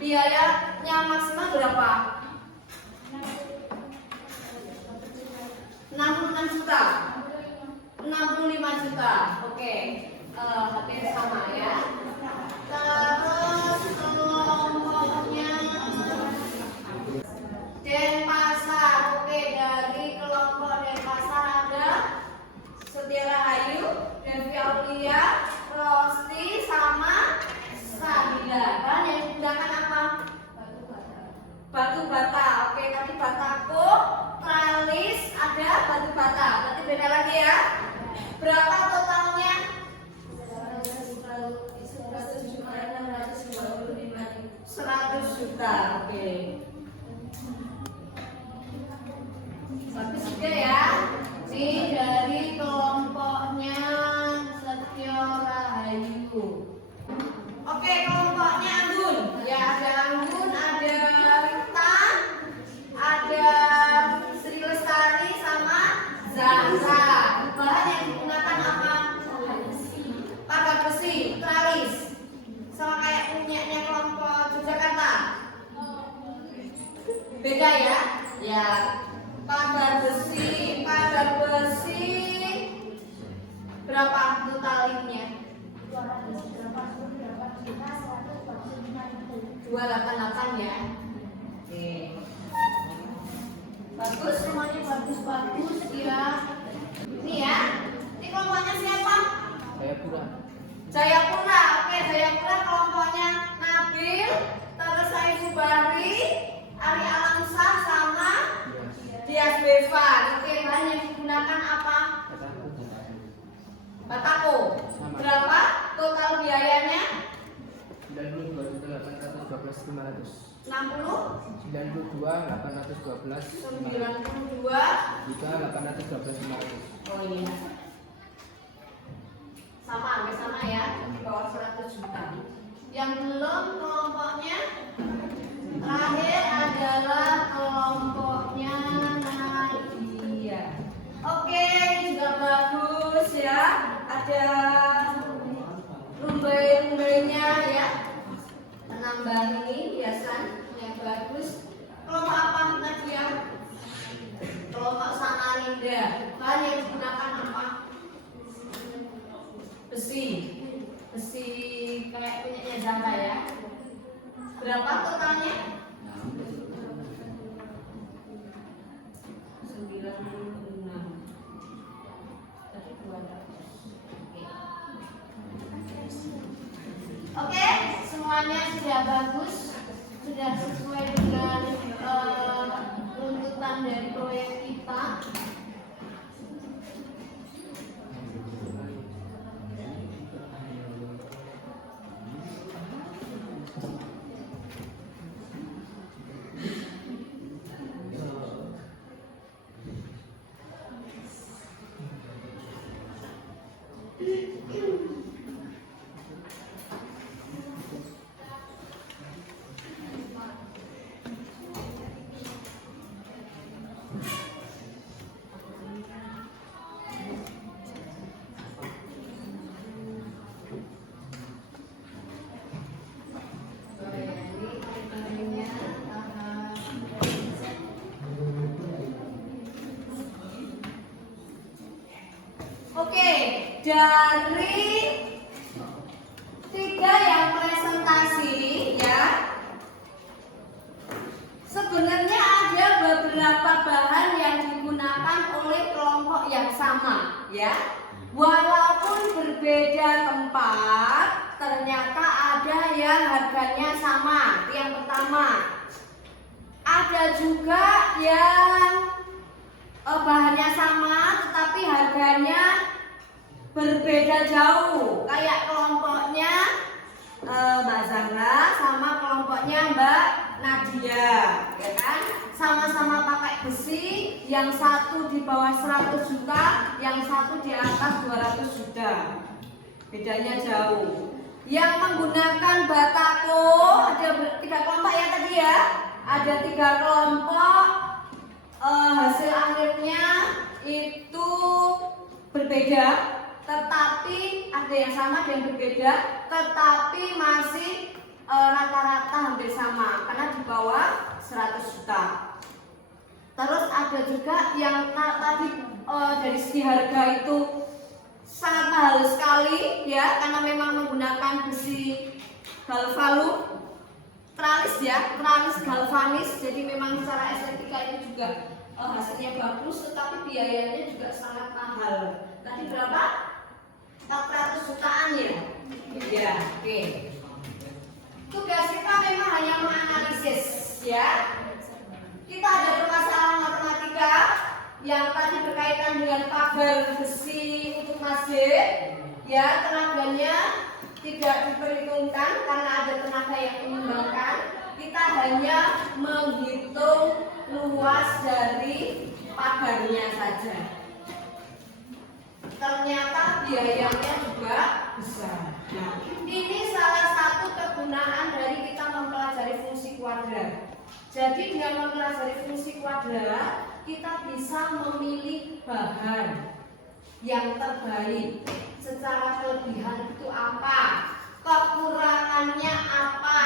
Biayanya maksimal berapa? 66 juta. 65 juta. Oke. Hampir sama ya. Terus kelompoknya Denpasar. Oke, dari kelompok Denpasar ada Setia Rahayu, Devi Aulia, Rosti sama Sabila. Bahan yang digunakan apa? ya. Berapa totalnya? 100 juta. Oke. Bagus juga ya. Ini dari kelompoknya Setio Rahayu. Oke, kelompoknya Anggun. Ya, ada Anggun, ada Rita, ada Sri Lestari sama Zahra. Bahan yang digunakan apa? Pagar besi, tralis. Sama kayak punyanya kelompok Yogyakarta. Beda ya? Ya. Pagar besi berapa totalnya? 288 ya. Oke. Bagus, semuanya bagus ya. Ini ya. Ini kelompoknya siapa? Jayapura. Oke, Jayapura kelompoknya Nabil, terus Saifubari, Ari Alamsah sama Dias Bevan. Oke, bahan yang digunakan apa? Batako. Berapa total biayanya? 92.812.500. 60? 92.812. 92 Juga 812.500. Oh iya. Hampir sama ya, di bawah 100 juta. Yang belum kelompoknya terakhir adalah kelompoknya Nadia. Oke, ini juga bagus ya. Ada rumbai-rumbainya ya. Menambah ini hiasan yang bagus. Kelompok apa Nadia? Kelompok Samarinda. Bahan yang digunakan apa? Besi kayak punyanya Zahra ya. Berapa totalnya? 96. Tadi 200. Oke, semuanya sudah bagus, sudah sesuai dengan tuntutan dari proyek kita. Oke, dari 3 yang presentasi ya, sebenarnya ada beberapa bahan yang digunakan oleh kelompok yang sama ya. Walaupun berbeda tempat, ternyata ada yang harganya sama. Yang pertama, ada juga yang bahannya sama tetapi harganya berbeda jauh, kayak kelompoknya Mbak Zahra sama kelompoknya Mbak Nadia, ya kan? Sama-sama pakai besi, yang satu di bawah 100 juta, yang satu di atas 200 juta. Bedanya jauh. Yang menggunakan batako ada 3 kelompok ya tadi ya. Ada 3 kelompok. Hasil akhirnya itu berbeda, tetapi ada yang sama dan berbeda, tetapi masih rata-rata hampir sama karena di bawah 100 juta. Terus ada juga yang tadi dari segi harga itu sangat mahal sekali ya, karena memang menggunakan besi galvalu, tralis ya, tralis galvanis, jadi memang secara estetika itu juga hasilnya bagus, tetapi biayanya juga sangat mahal. Tadi berapa? 400 jutaan ya? Ya, oke. Tugas kita memang hanya menganalisis ya. Kita ada permasalahan matematika yang tadi berkaitan menyelesaikan dengan pagar besi untuk masjid, ya tenaganya tidak diperhitungkan karena ada tenaga yang menyumbangkan. Kita hanya menghitung luas dari pagarnya saja. Ternyata biayanya juga besar. Nah, ini salah satu kegunaan dari kita mempelajari fungsi kuadrat. Jadi dengan mempelajari fungsi kuadrat, kita bisa memilih bahan yang terbaik. Secara kelebihan itu apa? Kekurangannya apa?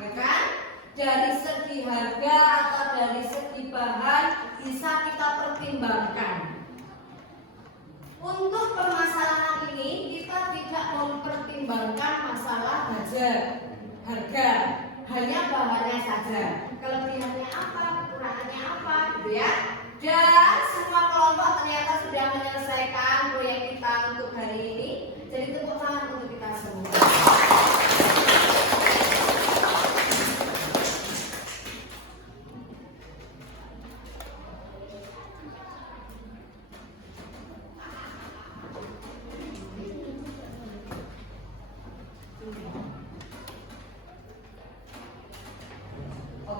Ya kan? Dari segi harga atau dari segi bahan bisa kita pertimbangkan. Untuk permasalahan ini kita tidak mempertimbangkan masalah harga, hanya bahannya saja. Kelebihannya apa, kekurangannya apa, gitu ya. Dan semua kelompok ternyata sudah menyelesaikan proyek kita untuk hari ini. Jadi tepuk tangan untuk kita semua.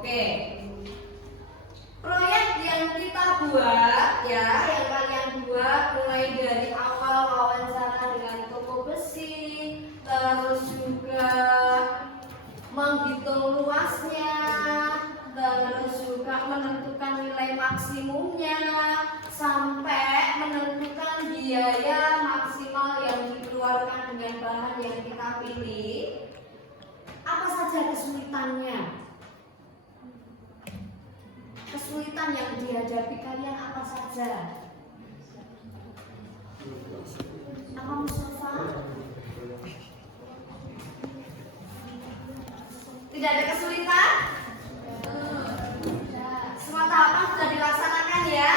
Oke. Proyek yang kita buat ya, yang kalian buat mulai dari awal wawancara dengan toko besi, terus juga menghitung luasnya, terus juga menentukan nilai maksimumnya, sampai menentukan biaya maksimal yang dikeluarkan dengan bahan yang kita pilih. Apa saja kesulitannya? Kesulitan yang dihadapi kalian apa saja? Apa Mustafa? Tidak ada kesulitan? Semua tahapan sudah dilaksanakan ya?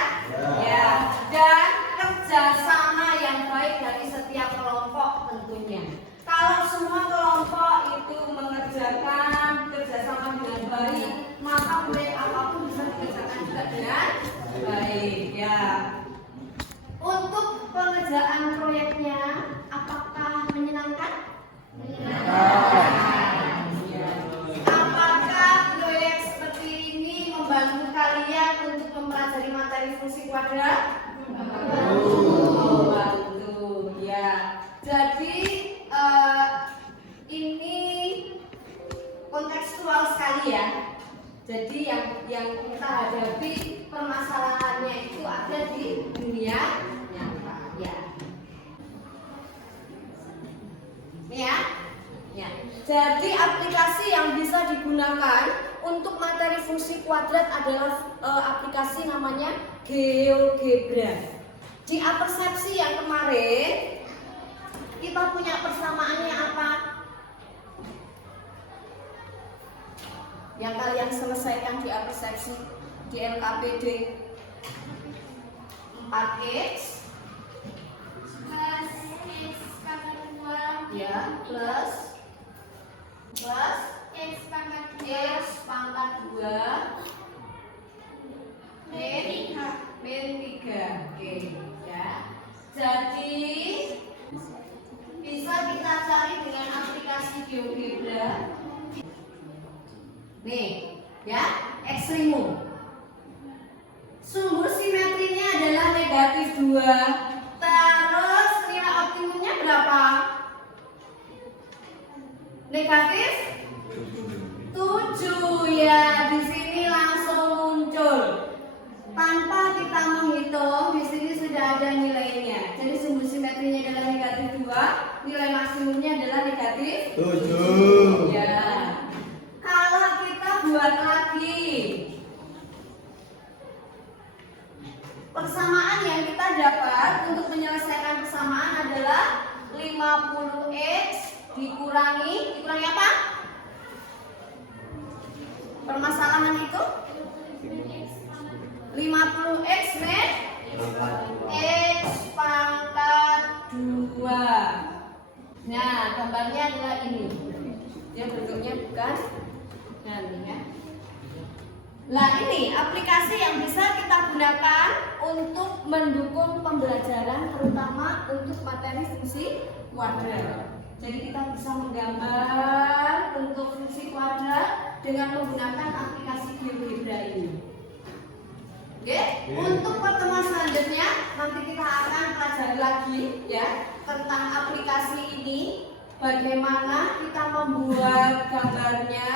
Ya. Dan kerjasama yang baik dari setiap kelompok tentunya. Kalau semua kelompok itu mengerjakan kerjasama dengan baik, maka proyek apapun bisa dikerjakan juga dengan baik ya. Untuk pengerjaan proyeknya, apakah menyenangkan? Menyenangkan. Apakah proyek seperti ini membantu kalian untuk mempelajari materi fungsi kuadrat? Membantu ya. Jadi ini kontekstual sekali ya. Jadi yang kita hadapi permasalahannya itu ada di dunia nyata ya. Ya. Ya. Jadi aplikasi yang bisa digunakan untuk materi fungsi kuadrat adalah aplikasi namanya GeoGebra. Di apersepsi yang kemarin kita punya persamaannya apa? Yang kalian selesaikan di apersepsi di LKPD 4x plus x pangkat 2 ya plus x pangkat 2 x pangkat 2 min 3. Oke ya. Jadi bisa kita cari dengan aplikasi GeoGebra. Nih, ya, ekstrimum. Sumber simetrinya adalah -2. Terus nilai optimumnya berapa? Negatif 7 ya. Di sini langsung muncul. Tanpa kita menghitung, di sini sudah ada nilainya. Jadi sumber simetrinya adalah -2, nilai maksimumnya adalah -7. Ya. Kalau kita buat lagi persamaan yang kita dapat untuk menyelesaikan persamaan adalah 50x dikurangi apa? Permasalahan itu 50x min x pangkat 2. Nah, gambarnya adalah ini. Dia bentuknya bukan. Nah, ini ya. Nah ini aplikasi yang bisa kita gunakan untuk mendukung pembelajaran, terutama untuk materi fungsi kuadrat. Jadi kita bisa menggambar bentuk fungsi kuadrat dengan menggunakan aplikasi GeoGebra ini. Oke, untuk pertemuan selanjutnya nanti kita akan pelajari lagi ya tentang aplikasi ini, bagaimana kita membuat gambarnya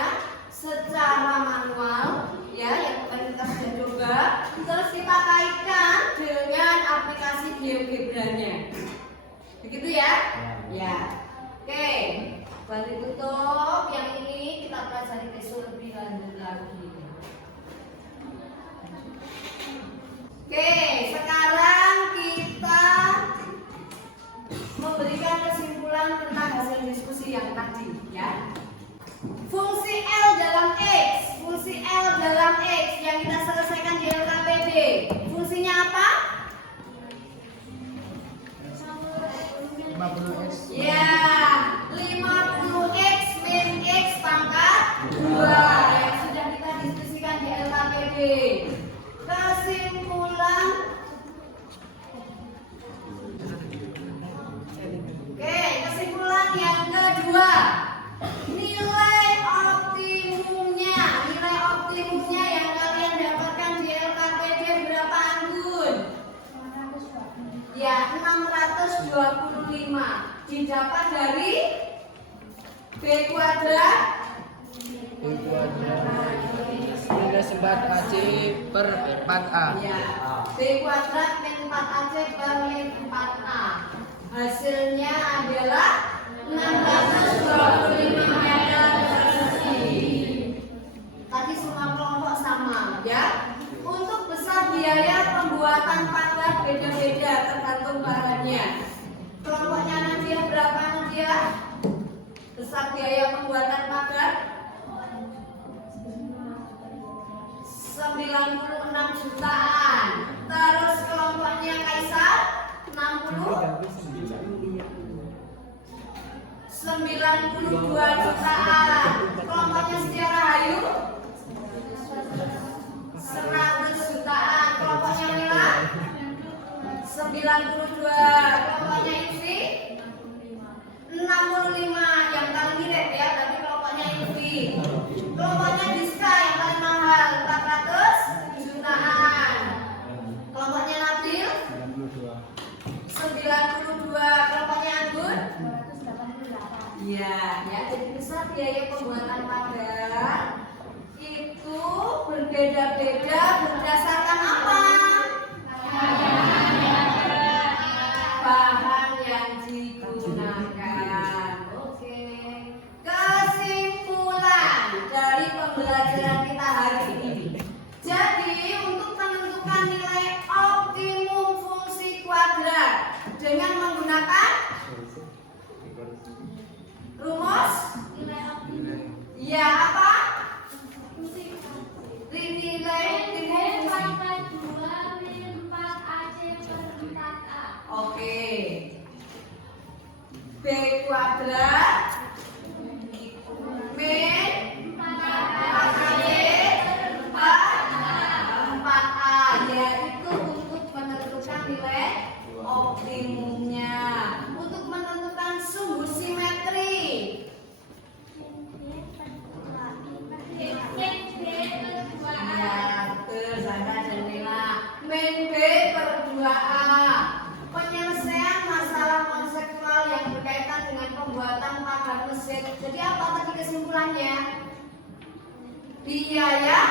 secara manual ya, yang kemarin kita sudah coba, terus kita kaitkan dengan aplikasi GeoGebra-nya. Begitu ya? Ya. Oke, bantu tutup. Yang ini kita pelajari besok lebih lanjut lagi. Oke, sekarang kita memberikan kesimpulan tentang hasil diskusi yang tadi ya. Fungsi L dalam X, fungsi L dalam X yang kita selesaikan di LKPD. Fungsinya apa? 50x. Ya, 50x min x pangkat 2 yang sudah kita diskusikan di LKPD. Kesimpulan. Oke, kesimpulan yang kedua. Nilai optimumnya yang kalian dapatkan di LKPD berapa, Anggun? Ya, 625 didapat dari B kuadrat minus 4AC per 4A. ya, B kuadrat min 4AC per min 4A. Hasilnya adalah 625 meter persegi. Tadi semua kelompok sama ya. Untuk besar biaya pembuatan pagar beda-beda tergantung bahannya. Kelompoknya Nadia berapa, Nadia? Besar biaya pembuatan pagar 96 jutaan. Terus kelompoknya Kaisar 92 jutaan. Kelompoknya Sejarah Hayu 100 jutaan. Kelompoknya Mila 92. Kelompoknya Infi 65, yang paling mirip ya, tapi kelompoknya Infi. Kelompoknya Diska yang paling mahal 400 jutaan. Kelompoknya Nabil 92. Kelompoknya Anggun ya, jadi besar biaya pembuatan pagar itu berbeda-beda berdasarkan apa? Bahan yang digunakan. Oke. Kesimpulan dari pembelajaran kita hari ini. Jadi untuk menentukan nilai optimum fungsi kuadrat dengan menggunakan rumus ya apa? Nilai optimum fungsi. Oke. B kuadrat min 4AC per 4A, yaitu untuk menentukan nilai optimumnya. Untuk menentukan sumbu simetri ya, betul, Zahra dan Mila. Min B per 2A. Penyelesaian masalah konseptual yang berkaitan dengan pembuatan pagar mesin. Jadi apa tadi kesimpulannya? Biaya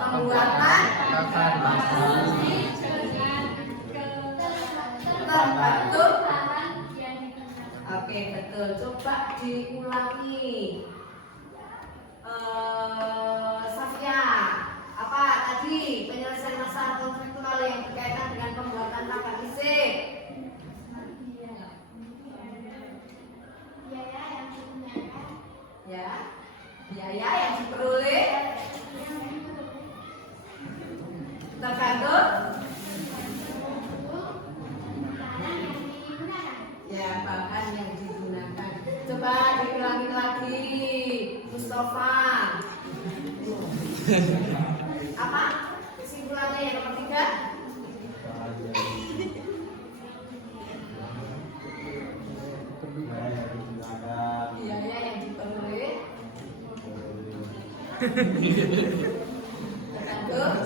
pembuatan tergantung. Oke, betul. Coba diulangi. Safia, apa tadi penyelesaian masalah konseptual yang berkaitan dengan pembuatan pagar mesin? Ya, biaya yang diperoleh tergantung ya bahan yang digunakan. Coba diulangi lagi, Mustafa. Apa? Kesimpulannya yang nomor 3. Biaya yang diperoleh tergantung.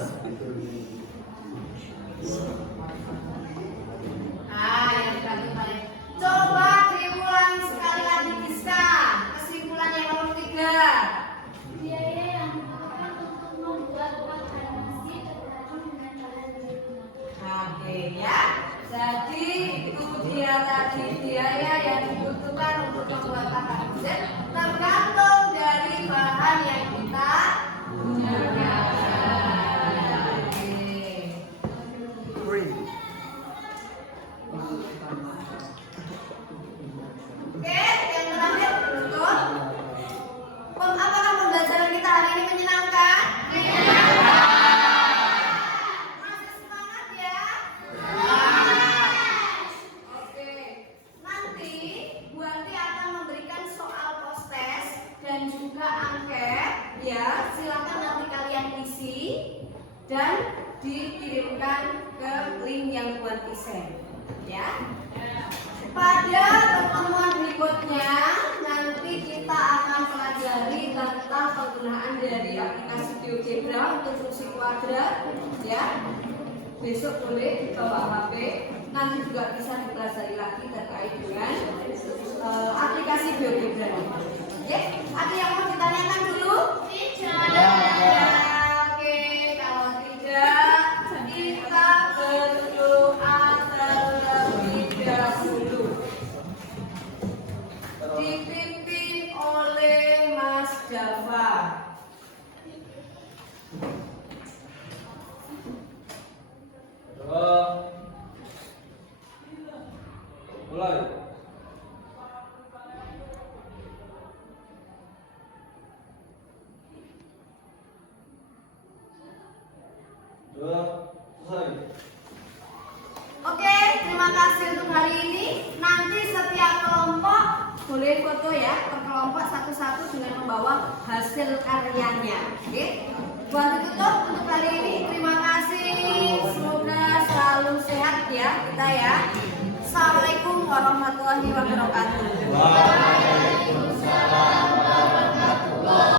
Yang tergantung paling. Coba diulang sekali lagi Giska. Kesimpulan yang nomor 3. Biaya yang diperlukan untuk membuat pakar masjid tergantung dengan cara digunakan. Oke ya. Jadi itu dia tadi biaya yang dibutuhkan untuk membuat pakar masjid tergantung dari bahan yang kita gunakan. Oke, yang terakhir betul. Apakah pembelajaran kita hari ini menyenangkan? Masih semangat ya? Oke, nanti Bu Ati akan memberikan soal post test dan juga angket. Ya, silakan nanti kalian isi dan dikirimkan ke link yang Bu Ati share. Ya. Pada pertemuan berikutnya nanti kita akan pelajari tentang penggunaan dari aplikasi GeoGebra untuk fungsi kuadrat ya. Besok boleh dibawa HP, nanti juga bisa dipelajari lagi terkait dengan aplikasi GeoGebra. Oke, ada yang mau ditanyakan dulu? Tidak. Oke, kalau tidak kita berdoa terlebih dahulu. Dipimpin oleh Mas Dava. Mulai. Oke, terima kasih untuk hari ini. Nanti setiap kelompok boleh foto ya, per kelompok satu-satu dengan membawa hasil karyanya. Oke, buat tutup untuk hari ini. Terima kasih. Semoga selalu sehat ya kita ya. Assalamualaikum warahmatullahi wabarakatuh.